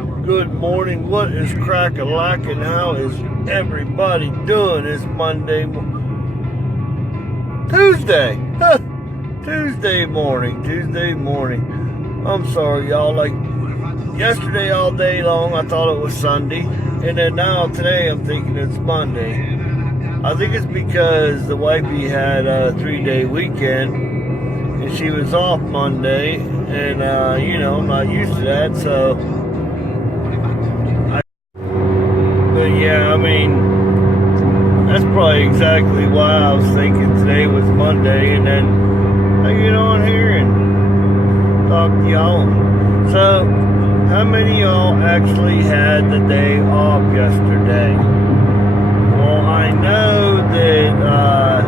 Good morning. What is crack-a-lackin'? How is everybody doing? It's Monday, Tuesday. Tuesday morning. I'm sorry, y'all. Like yesterday, all day long, I thought it was Sunday, and then now today, I'm thinking it's Monday. I think it's because the wifey had a 3-day weekend, and she was off Monday, and I'm not used to that, so. But yeah, I mean, that's probably exactly why I was thinking today was Monday, and then I get on here and talk to y'all. So, how many of y'all actually had the day off yesterday? Well, I know that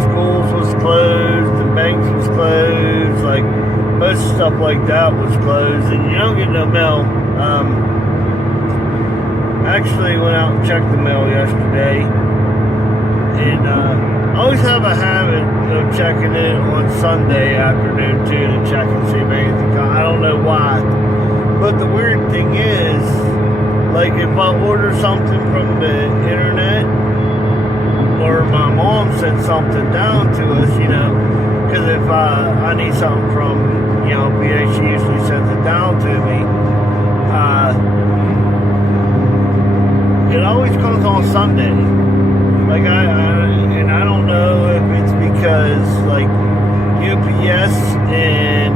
schools was closed, the banks was closed, like most stuff like that was closed, and you don't get no mail. Actually went out and checked the mail yesterday, and I always have a habit of checking it on Sunday afternoon too, to check and see if anything comes. I don't know why, but the weird thing is, like if I order something from the internet, or my mom sent something down to us, because if I need something from BA, she usually sends it down to me. It always comes on Sunday. Like I don't know if it's because like UPS and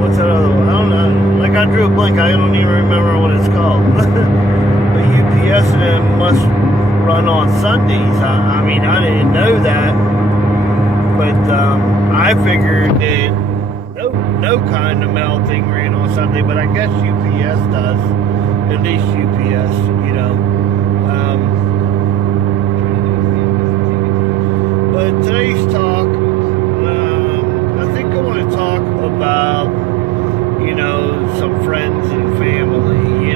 what's that other one? I don't know. Like I drew a blank. I don't even remember what it's called. But UPS and them must run on Sundays. I mean, I didn't know that, but I figured that no kind of mail thing ran on Sunday, but I guess UPS does. At least UPS, But today's talk, I think I want to talk about, some friends and family,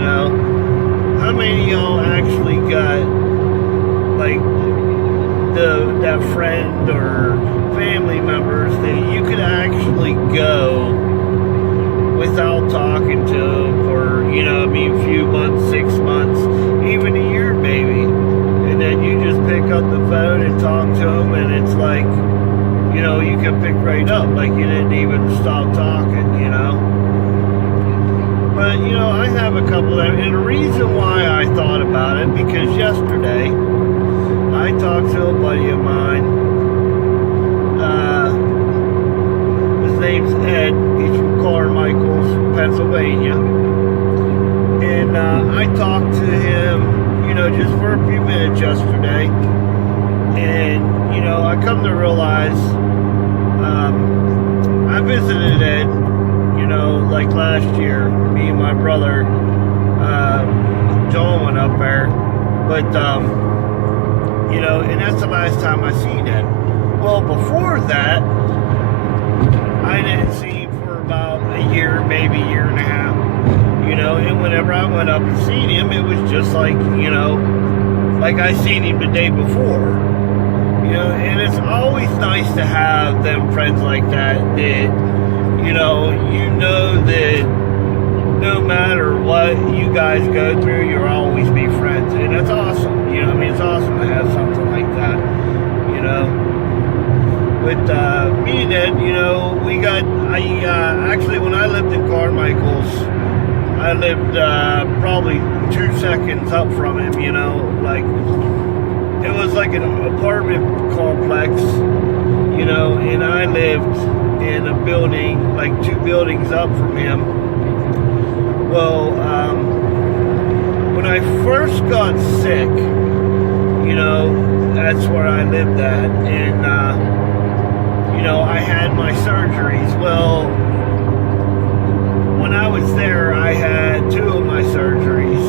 How many of y'all actually got, like, that friend or family members that you could actually go without talking to them for, a few months, 6 months, even a year maybe, and then you just pick up the phone and talk to them, and it's like, you can pick right up, like you didn't even stop talking, But, I have a couple of them, and the reason why I thought about it, because yesterday, I talked to a buddy of mine. His name's Ed. He's from Carmichael, Pennsylvania. And I talked to him, just for a few minutes yesterday. And, I come to realize I visited Ed, like last year. Me and my brother, John, went up there. But, and that's the last time I seen Ed. Well, before that, I didn't see him for about a year, maybe a year and a half. And whenever I went up and seen him, it was just like, like I seen him the day before. And it's always nice to have them friends like that, that, that no matter what you guys go through, you'll always be friends. And that's awesome. It's awesome to have something like that, With me and Ed, actually, when I lived in Carmichael's, I lived probably 2 seconds up from him, like, it was like an apartment complex, and I lived in a building, like 2 buildings up from him. Well, when I first got sick, that's where I lived at, and, I had my surgeries. Well, when I was there, I had 2 of my surgeries,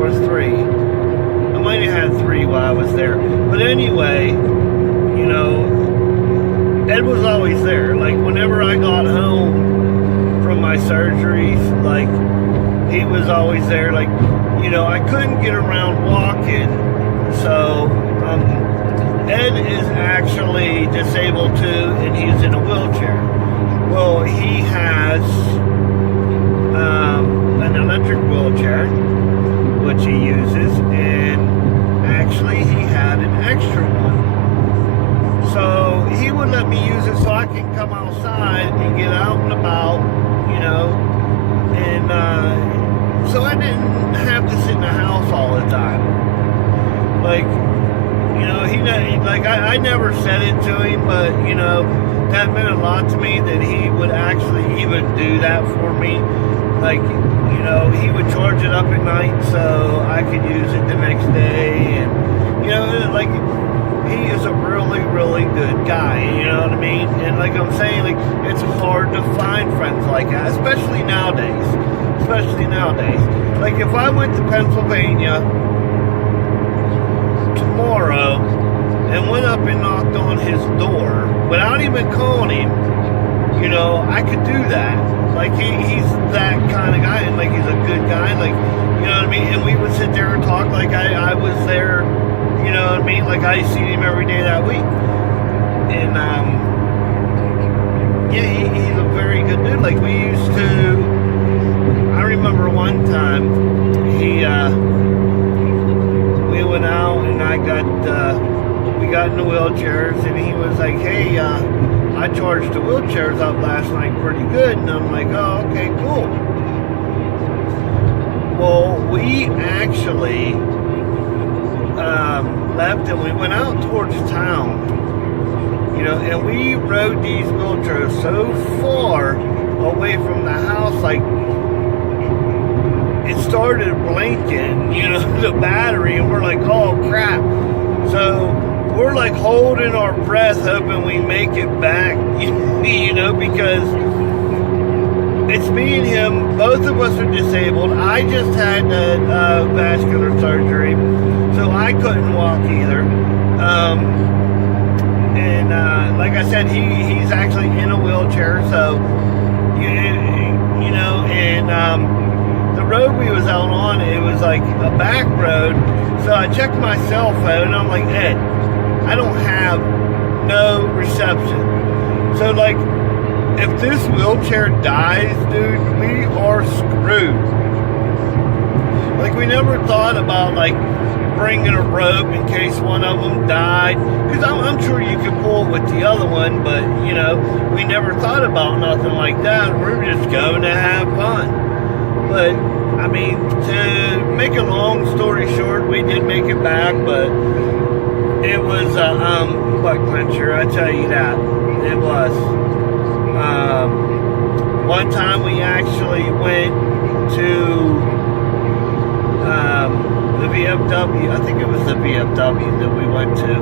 or 3. I might have had 3 while I was there. But anyway, Ed was always there. Like, whenever I got home from my surgeries, like, he was always there. Like, I couldn't get around walking, so, Ed is actually disabled too, and he's in a wheelchair. Well, he has an electric wheelchair, which he uses, and actually he had an extra one. So he would let me use it so I can come outside and get out and about, you know, and so I didn't have to sit in the house all the time. Like, you know, I never said it to him, but, you know, that meant a lot to me that he would actually even do that for me. Like, you know, he would charge it up at night so I could use it the next day. And, you know, like, he is a really, really good guy, you know what I mean? And like I'm saying, like, it's hard to find friends like that, especially nowadays. Like, if I went to Pennsylvania tomorrow and went up and knocked on his door without even calling him, you know, I could do that. Like, he's that kind of guy, and like, he's a good guy, like, you know what I mean? And we would sit there and talk like I was there, you know what I mean? Like, I seen him every day that week. And yeah, he's a very good dude. Like, we used to, I remember one time we went out and we got in the wheelchairs, and he was like, hey, I charged the wheelchairs up last night pretty good. And I'm like, oh, okay, cool. Well, we actually left and we went out towards town, you know, and we rode these wheelchairs so far away from the house, like, it started blinking, you know, the battery, and we're like, oh crap. So we're like holding our breath hoping we make it back, you know, because it's me and him. Both of us are disabled. I just had vascular surgery, so I couldn't walk either. And like I said, he's actually in a wheelchair, so you know, and the road we was out on, it was like a back road. So I checked my cell phone, and I'm like, Ed, I don't have no reception. So, like, if this wheelchair dies, dude, we are screwed. Like, we never thought about, like, bringing a rope in case one of them died. Because I'm sure you could pull it with the other one, but, you know, we never thought about nothing like that. We're just going to have fun. But, I mean, to make a long story short, we did make it back, but it was a butt clencher, I tell you that. It was. One time we actually went to the VFW. I think it was the VFW that we went to.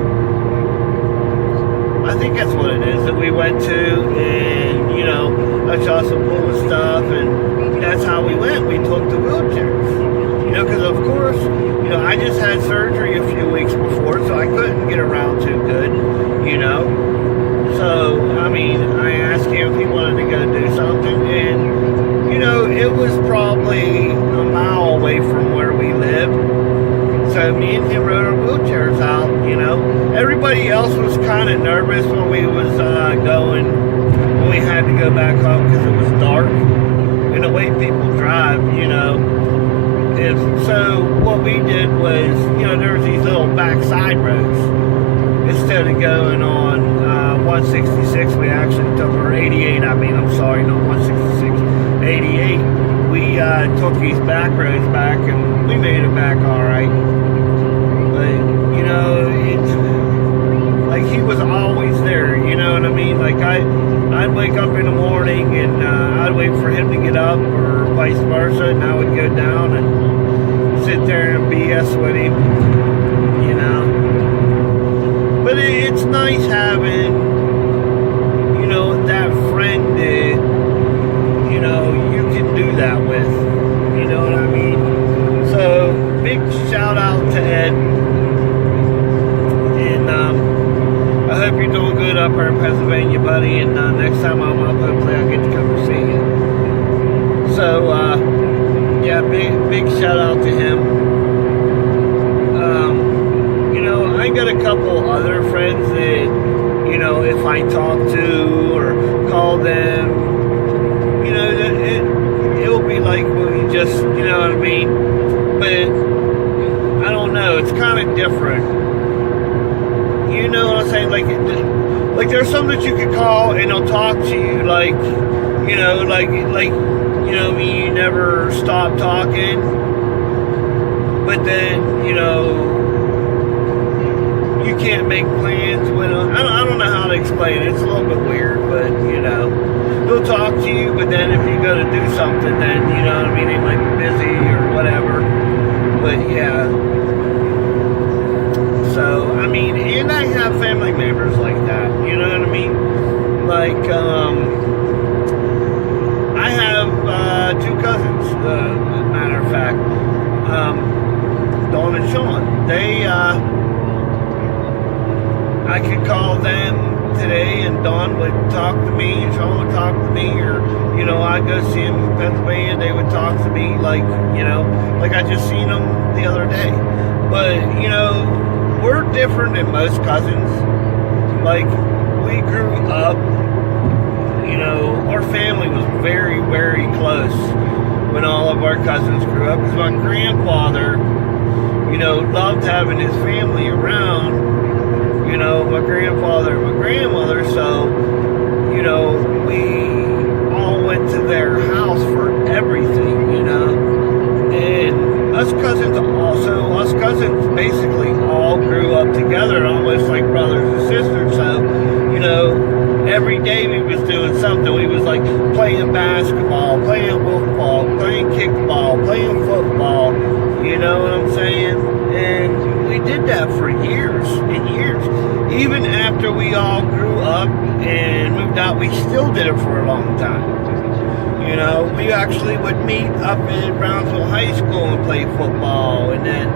I think that's what it is that we went to, and, you know, I saw some cool stuff, and that's how we went. We took the wheelchairs, you know, because of course, you know, I just had surgery a few weeks before, so I couldn't get around too good, you know. So, I mean, I asked him if he wanted to go do something, and, you know, it was probably a mile away from where we live. So me and him rode our wheelchairs out, you know. Everybody else was kind of nervous when we was when we had to go back home because it was dark. And the way people drive, you know. So what we did was, you know, there was these little backside roads. Instead of going on 166, we actually took, or 88, not 166, 88. We took these back roads back, and we made it back all right. But, you know, it's like he was always there, you know what I mean? Like, I'd wake up in the morning, and I'd wait for him to get up, or vice versa, and I would go down and sit there and BS with him, you know. But it's nice having, you know, that friend that, you know, you can do that with. You know what I mean? So, big shout out to Ed. And I hope you're doing good up here in Pennsylvania, buddy. And next time I'm up, hopefully I'll get to come and see you. So, yeah, big shout out to him. I got a couple other friends that, you know, if I talk to or call them, like there's some that you could call and they'll talk to you like, you know, you never stop talking, but then, you know, you can't make plans with them. I don't know how to explain it. It's a little bit weird, but, you know, they'll talk to you, but then if you go to do something, then, you know what I mean, they might be busy or whatever. But, yeah. So, I mean, and I have family members like that, you know what I mean? Like, I have two cousins, matter of fact, Dawn and Sean. They, I could call them today and Dawn would talk to me and Sean would talk to me, or, you know, I'd go see them in Pennsylvania, they would talk to me like, you know, like I just seen them the other day. But, you know, we're different than most cousins. Like, we grew up, you know, our family was very, very close when all of our cousins grew up, because my grandfather, you know, loved having his family around, you know, my grandfather and my grandmother, so, you know, we all went to their house for everything, you know, and us cousins basically all grew up together, almost like brothers and sisters, so, you know, every day we was doing something. We was like playing basketball, playing football, playing kickball, playing football, you know what I'm saying? And we did that for years and years. Even after we all grew up and moved out, we still did it for a long time. You know, we actually would meet up in Brownsville High School and play football, and then,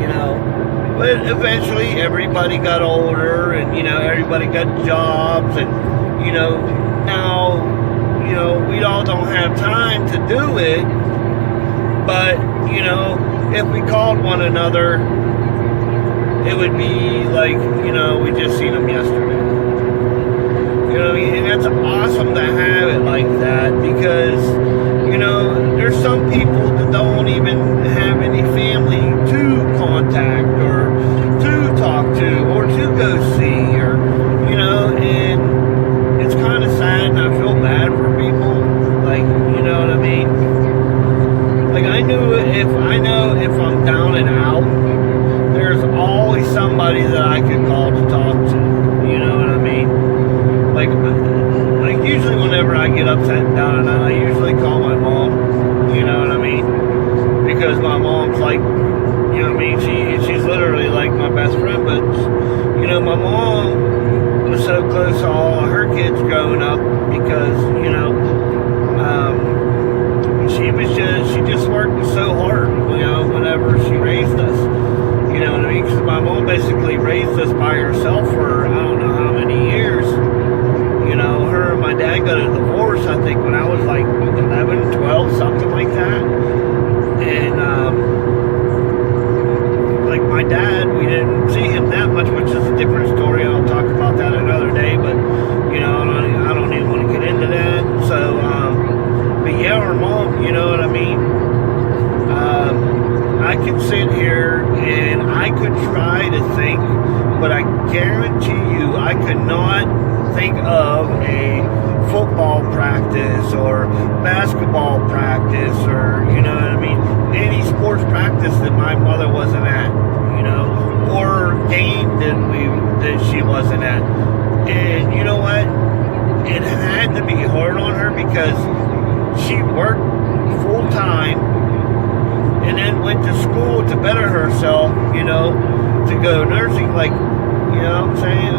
you know, but eventually everybody got older and, you know, everybody got jobs, and, you know, now, you know, we all don't have time to do it, but, you know, if we called one another, it would be like, you know, we just seen them yesterday. You know what I mean? And that's awesome to have it like that, because, you know, there's some people that don't even have any family to contact or to talk to or to go see, or, you know, and it's kind of sad, and I feel bad for people. Like, you know what I mean? Like, I know if I'm down and out, there's always somebody that I can call to talk to. You know what I mean? Like usually whenever I get upset and down and out, I usually call my mom. You know what I mean? Because my mom's like, you know what I mean? She's literally like my best friend. But, you know, my mom was so close to all of her kids growing up because, you know, she just worked so hard, you know, whenever she raised us. You know what I mean? Because my mom basically raised us by herself for I don't know how many years. You know, her and my dad got a divorce, I think, when I was like 11, 12, something like that. And, like my dad, we didn't see him that much, which is a different story. I'll talk about that another day, but, you know, I don't even want to get into that. So, but yeah, our mom, you know what I mean? I could sit here and I could try to think, but I guarantee you I could not think of a football practice or basketball practice, or, you know what I mean, any sports practice that my mother wasn't at, you know, or game that she wasn't at. And you know what? It had to be hard on her because she worked full time and then went to school to better herself, you know, to go nursing, like, you know what I'm saying?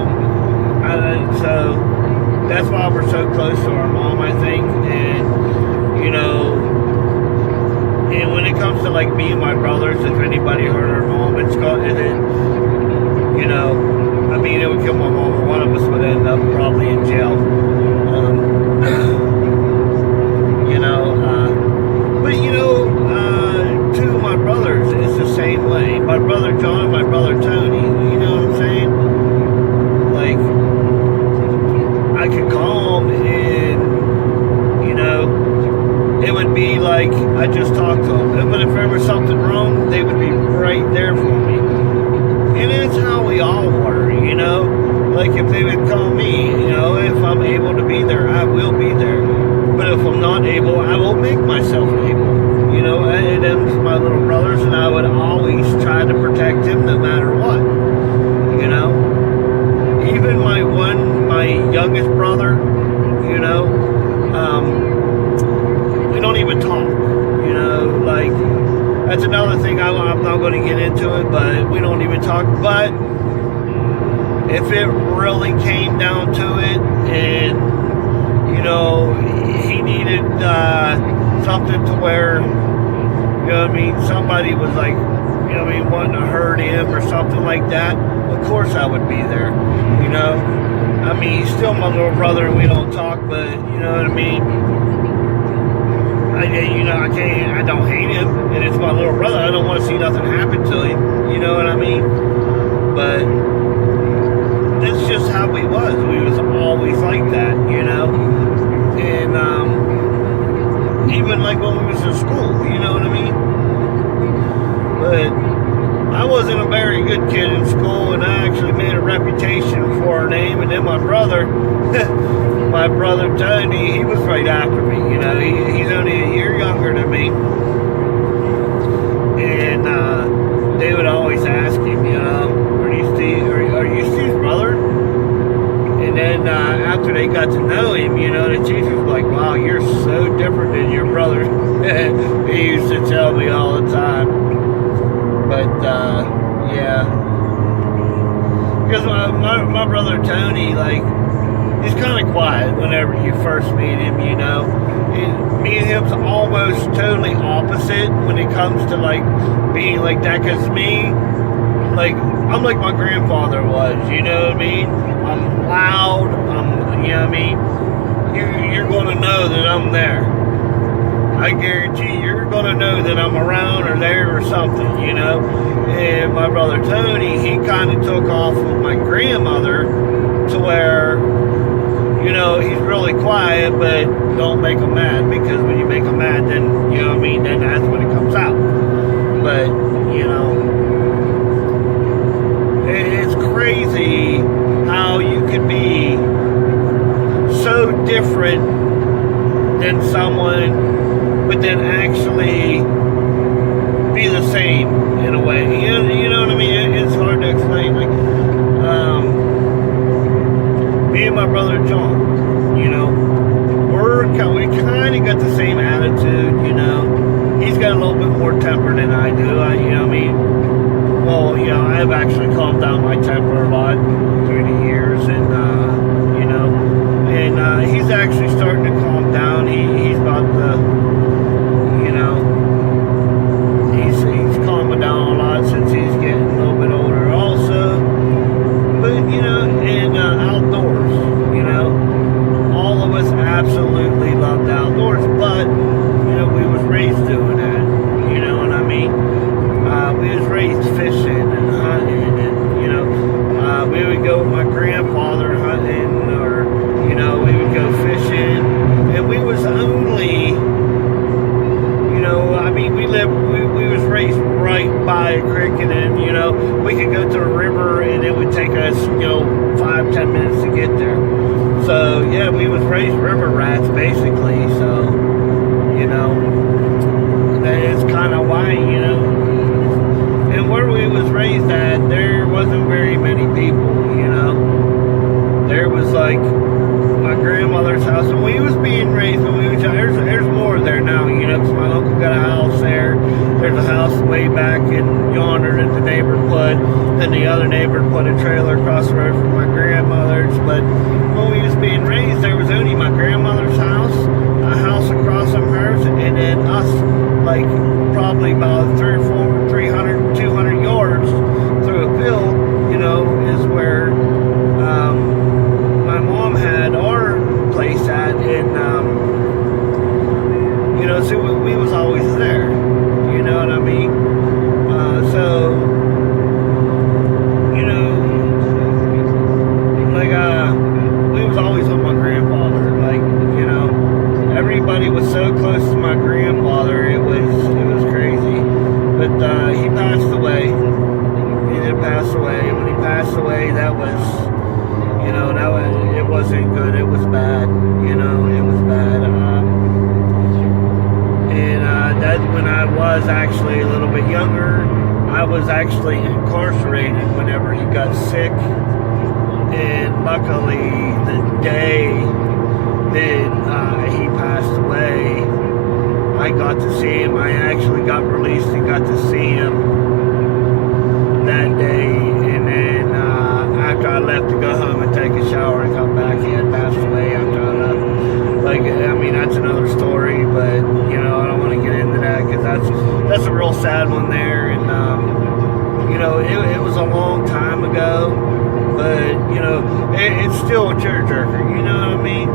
So that's why we're so close to our mom, I think. And, you know, and when it comes to like me and my brothers, if anybody hurt our mom, and then, you know, I mean, it would kill my mom, or one of us would end up probably in jail. You know, but you know, two of my brothers is the same way. My brother John and my brother Tony, you know what I'm saying? Like, I could call them and, you know, it would be like I just talked to them. But if there was something wrong, they would be right there for me. And that's how we all were, you know? Like if they would call me, if I'm able to be there, I will be there. But if I'm not able, I will make myself able. And them's my little brothers, and I would always try to protect them no matter what. Even my youngest brother, we don't even talk. Like that's another thing. I'm not going to get into it, but we don't even talk. But if it really came down to it, and he needed something to where, somebody was like, wanting to hurt him or something like that, of course I would be there. He's still my little brother and we don't talk, but you know what I mean? I don't hate him, and it's my little brother. I don't want to see nothing happen to him. You know what I mean? But that's just how we was. We was always like that, And even like when we was in school, you know what I mean? But I wasn't a very good kid in school, and I actually made a reputation for our name. And then my brother, my brother Tony, he was right after me. He's only a year younger than me, and they would always ask him, are you Steve's brother? And then after they got to know him, the teachers were like, "Wow, you're so different than your brother." He used to tell me all the time. But, yeah. Because my brother Tony, like, he's kind of quiet whenever you first meet him, me and him's almost totally opposite when it comes to, like, being like that. Because me, like, I'm like my grandfather was, you know what I mean? I'm loud, you know what I mean? You're going to know that I'm there. I guarantee you're going to know that I'm around or there or something, And my brother Tony, he kind of took off with my grandmother to where, he's really quiet, but don't make him mad, because when you make him mad, then, then that's when it comes out. But, it's crazy how you could be so different than someone, but then actually be the same in a way. You know what I mean? It's hard to explain. Like, me and my brother John, we kind of got the same attitude, He's got a little bit more temper than I do. I've actually calmed down my temper a lot through the years, and, he's actually starting to calm down. He's about to, he's calming down a lot since he's getting a little bit older also. But, and outdoors, all of us absolutely loved outdoors, but, we was raised doing that, you know what I mean? We was raised fishing and hunting, and, we would go with my grandfather hunting, or, we would go fishing, and we was only, we was raised right by a creek, and then, we could go to the river, and it would take us, 5-10 minutes to get there. So, yeah, we was raised river rats, basically, so, that is kind of why, and where we was raised at, there wasn't very many people, There was, like, my grandmother's house, and we was being raised when we was young. There's more there now, because my uncle got a house there. There's a house way back in yonder that the neighbor put, and the other neighbor put a trailer across the road from my grandmother's. But when we was being raised, there was only my grandmother's house, a house across from hers, and then us, like, probably about 300, 200 yards through a field, is where my mom had our place at, and so we was always there, you know what I mean? We was always with my grandfather, like, everybody was so close to my grandfather, it was crazy. But he passed away. He did pass away, and when he passed away, that was you know, it wasn't good. It was bad. You know, it was bad. That when I was actually a little bit younger, I was actually incarcerated whenever he got sick. And luckily, the day that he passed away, I got to see him. I actually got released and got to see him that day. And then after I left to go home and take a shower and come back, he had passed away after I left. Like, I mean, that's another story, but, you know, I don't want to get into that because that's a real sad one there. And, you know, it was a long time ago, but, you know, it's still a tearjerker, you know what I mean?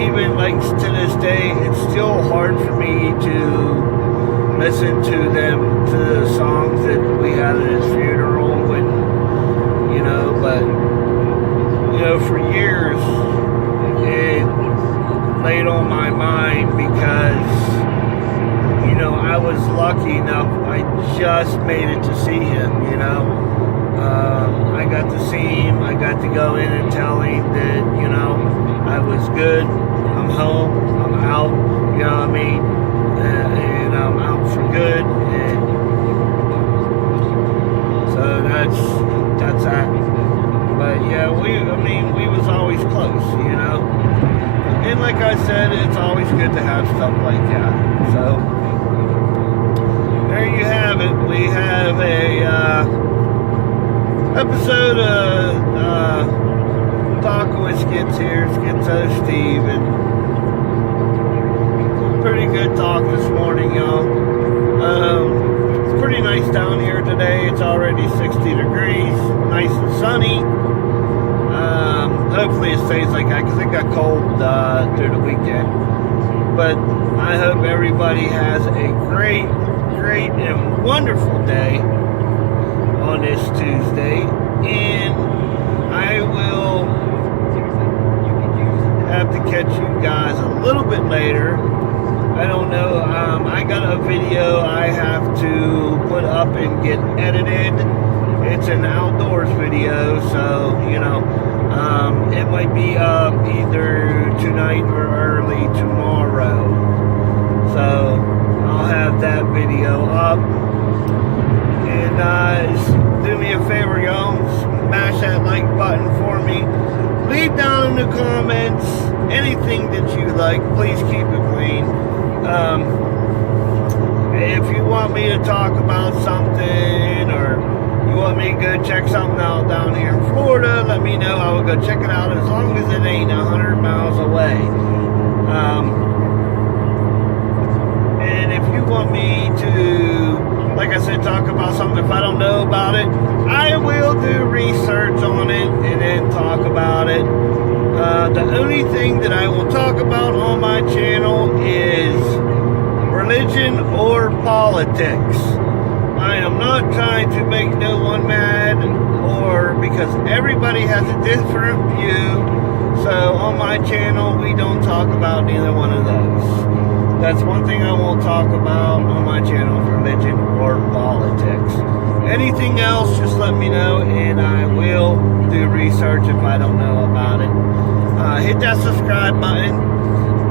Even, like, to this day, it's still hard for me to listen to the songs that we had at his funeral, and, you know, but, you know, for years, it laid on my mind because, you know, I was lucky enough, I just made it to see him, you know. I got to see him, I got to go in and tell him that, you know, I was good, I'm home, I'm out, you know what I mean, and I'm out for good, and so that's that. But yeah, we was always close, you know, and like I said, it's always good to have stuff like that. So there you have it. We have a episode of Talking with Skits here, Schizo Steve, and pretty good talk this morning, y'all. It's pretty nice down here today. It's already 60 degrees, nice and sunny. Hopefully it stays like that because it got cold through the weekend. But I hope everybody has a great and wonderful day on this Tuesday, and I will have to catch you guys a little bit later. I don't know, I got a video I have to put up and get edited. It's an outdoors video, so, you know, it might be up either tonight or early tomorrow. So I'll have that video up. And do me a favor, y'all, smash that like button for me. Leave down in the comments anything that you like. Please keep it clean. If you want me to talk about something, or you want me to go check something out down here in Florida, let me know. I will go check it out as long as it ain't 100 miles away. And if you want me to, like I said, talk about something, if I don't know about it, I will do research on it and then talk about it. The only thing that I will talk about on my channel is religion or politics. I am not trying to make no one mad, or because everybody has a different view. So on my channel, we don't talk about neither one of those. That's one thing I won't talk about on my channel, religion or politics. Anything else, just let me know, and I will do research if I don't know about it. Hit that subscribe button.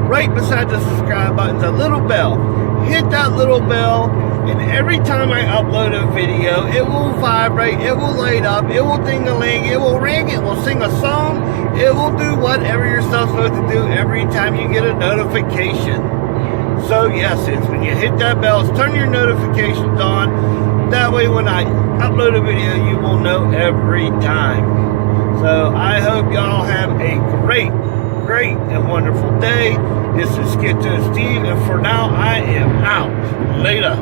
Right beside the subscribe button is a little bell. Hit that little bell, and every time I upload a video, it will vibrate, it will light up, it will ding-a-ling, it will ring, it will sing a song, it will do whatever you're supposed to do every time you get a notification. So yes, it's when you hit that bell, turn your notifications on. That way when I upload a video, you will know every time. So I hope y'all have a great and wonderful day. This is Schizo Steve, and for now, I am out. Later.